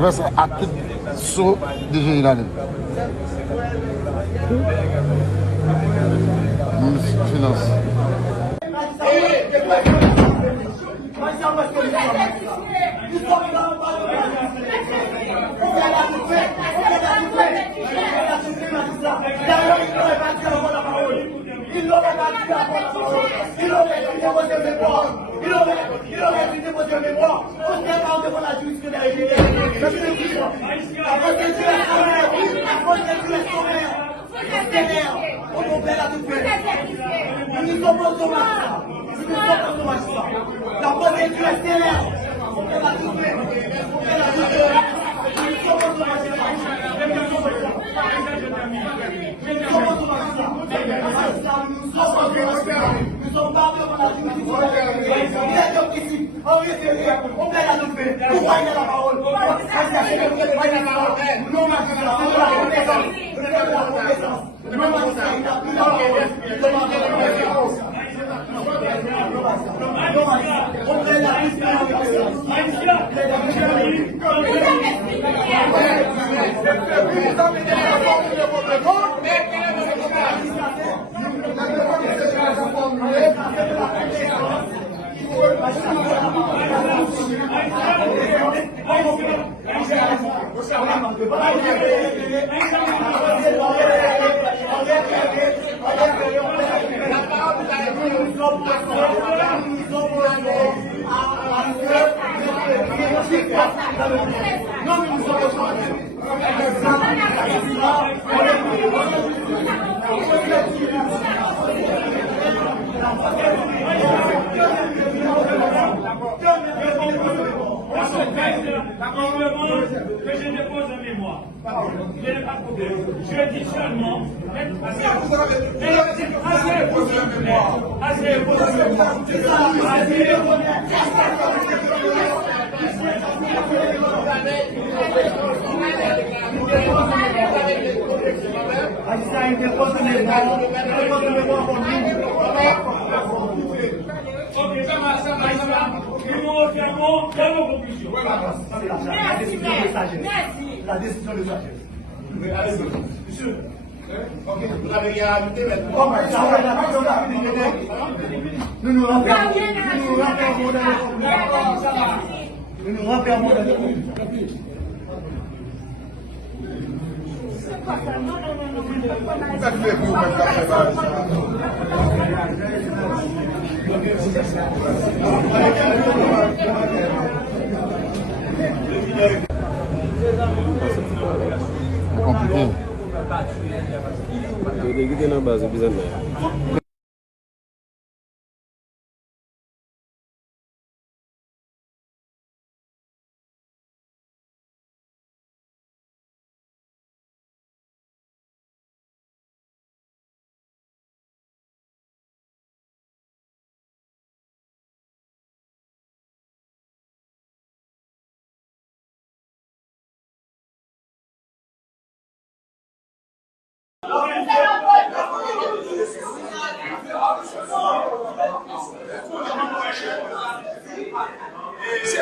Verse acte saut de Général. Finance. Il n'aurait pas dû avoir la parole. Il aurait dû déposer mes mémoires. Il aurait dû déposer mes mémoires. On ne pas devant la justice de la République. La procédure est sommaire. La procédure est sommaire. Sévère. On nous plaît à tout faire. Nous nous opposons à ça. Nous nous opposons à ça. La procédure est sévère. On plaît à tout faire. On plaît à tout faire. Nous nous opposons à ça. Nous sommes pas devant la justice. Il est donc ici, en référé, on plaît à nous faire. Vous voyez la parole. Non, magistrat, c'est de la reconnaissance. C'est de la reconnaissance. Le magistrat, il n'a plus la parole. Il demande de la reconnaissance. On plaît la justice en reconnaissance. Que je dépose en mémoire. Je n'ai pas de problème. Je dis seulement. Ok, ça va. Nous nous refermons dans nos conclusions. La décision de sagesse. Monsieur, ok, vous n'avez rien à ajouter maintenant. Oh, mais ça va, nous nous renfermons dans les conclusions. Compliqué. Kita nak bahas bisa nak. C'est